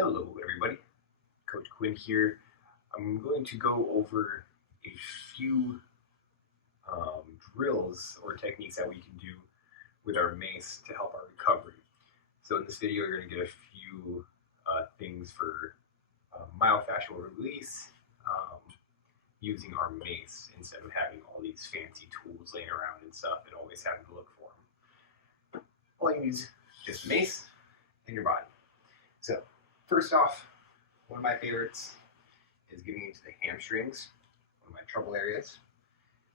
Hello everybody, Coach Quinn here. I'm going to go over a few drills or techniques that we can do with our mace to help our recovery. So in this video, you're going to get a few things for myofascial release using our mace instead of having all these fancy tools laying around and stuff and always having to look for them. All you need is just a mace and your body. So first off, one of my favorites is getting into the hamstrings, one of my trouble areas.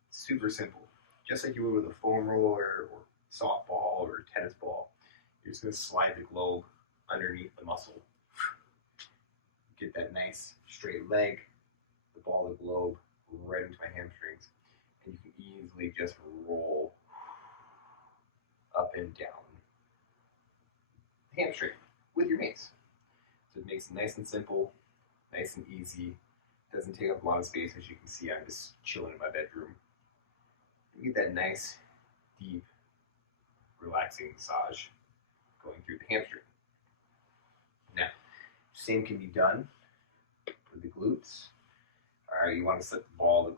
Super simple. Just like you would with a foam roller or softball or tennis ball, you're just going to slide the globe underneath the muscle. Get that nice straight leg, the ball of the globe right into my hamstrings, and you can easily just roll up and down the hamstring with your mace. So it makes it nice and simple, nice and easy. Doesn't take up a lot of space. As you can see, I'm just chilling in my bedroom. You get that nice, deep, relaxing massage going through the hamstring. Now, same can be done with the glutes. All right, you want to set the ball, the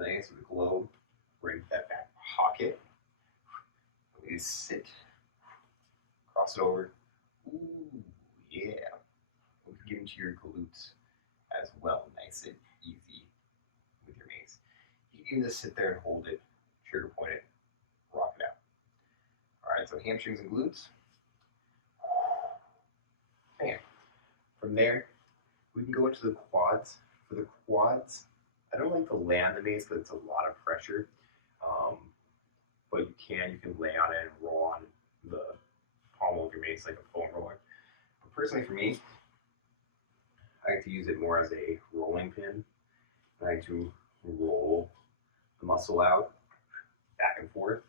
mace or the globe, right into that back pocket. You sit, cross it over. Ooh, yeah. We can get into your glutes as well, nice and easy with your mace. You can just sit there and hold it, trigger point it, rock it out. All right, so hamstrings and glutes. Bam. From there, we can go into the quads. For the quads, I don't like to lay on the mace because it's a lot of pressure, but you can lay on it and roll on the pommel of your mace like a foam roller. But personally for me, I like to use it more as a rolling pin. I like to roll the muscle out back and forth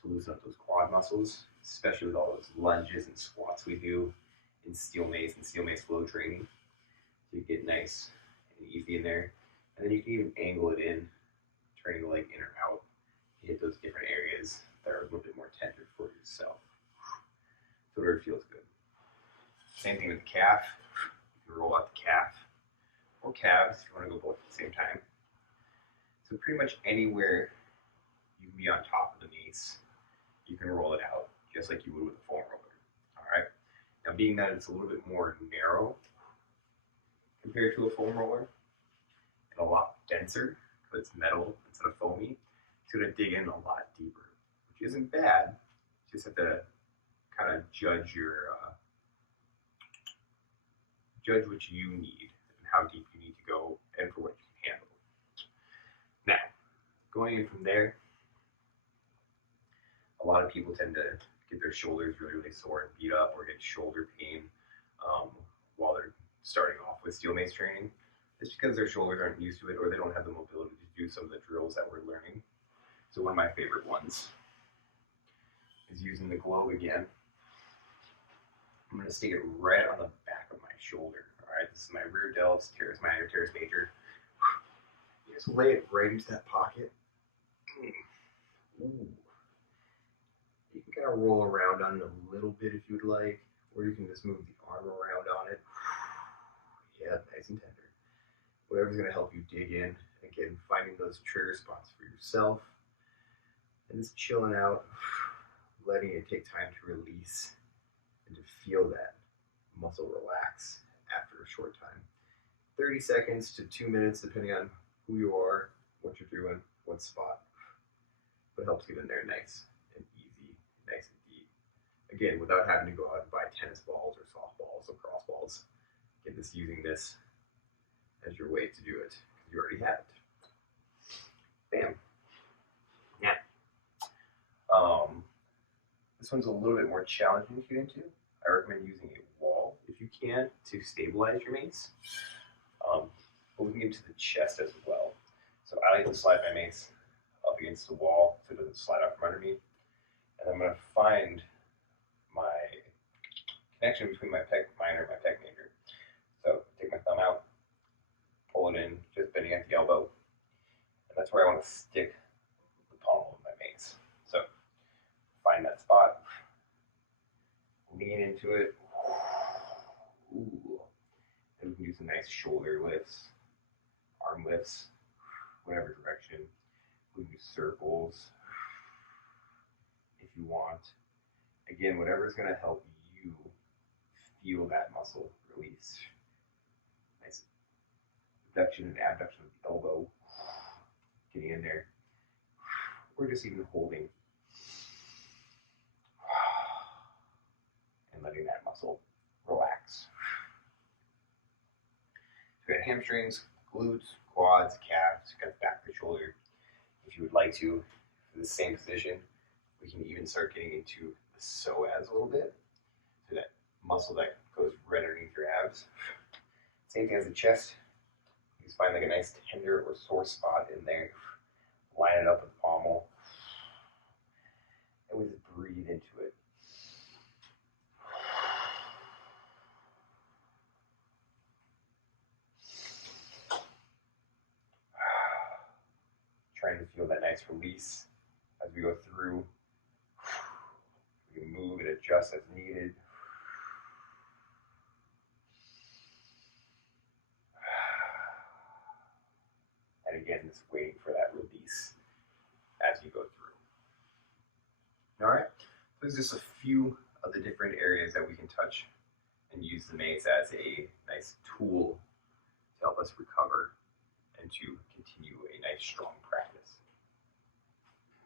to loosen up those quad muscles, especially with all those lunges and squats we do in steel mace and steel mace flow training. So you get nice and easy in there. And then you can even angle it in, turning the leg in or out to hit those different areas that are a little bit more tender for yourself. So whatever feels good. Same thing with the calf. You can roll out the calf or calves if you want to go both at the same time. So pretty much anywhere you can be on top of the mace, you can roll it out just like you would with a foam roller. All right. Now, being that it's a little bit more narrow compared to a foam roller and a lot denser because it's metal instead of foamy, it's going to dig in a lot deeper, which isn't bad. You just have to kind of judge what you need and how deep you need to go and for what you can handle. Now, going in from there, a lot of people tend to get their shoulders really, really sore and beat up or get shoulder pain while they're starting off with steel mace training. It's because their shoulders aren't used to it or they don't have the mobility to do some of the drills that we're learning. So one of my favorite ones is using the globe again. I'm going to stick it right on the back of my shoulder. All right, this is my rear delts, teres minor, teres major. You just lay it right into that pocket. Ooh. You can kind of roll around on it a little bit if you'd like, or you can just move the arm around on it. Yeah, nice and tender. Whatever's going to help you dig in. Again, finding those trigger spots for yourself and just chilling out, letting it take time to release and to feel that muscle relax after a short time. 30 seconds to 2 minutes, depending on who you are, what you're doing, what spot. But it helps get in there nice and easy, nice and deep. Again, without having to go out and buy tennis balls or softballs or cross balls. Get this using this as your way to do it. You already have it. Bam. Now, this one's a little bit more challenging to get into. I recommend using a wall if you can to stabilize your mace. But we can get into the chest as well. So I like to slide my mace up against the wall so it doesn't slide out from under me. And I'm going to find my connection between my pec minor and my pec major. So take my thumb out, pull it in, just bending at the elbow. And that's where I want to stick the pommel of my mace. So find that spot, lean into it. Ooh. we can do some nice shoulder lifts, arm lifts, whatever direction. We can do circles if you want. Again, whatever is going to help you feel that muscle release. Nice abduction and abduction of the elbow, getting in there, or just even holding and letting that muscle relax. So we got hamstrings, glutes, quads, calves, got the back of the shoulder. If you would like to, for the same position, we can even start getting into the psoas a little bit. So that muscle that goes right underneath your abs. Same thing as the chest. You just find like a nice tender or sore spot in there. Line it up with the pommel. And we just breathe into it. Trying to feel that nice release as we go through. We can move and adjust as needed. And again, just waiting for that release as you go through. All right, so there's just a few of the different areas that we can touch and use the Mace as a nice tool to help us recover and to continue a nice strong practice.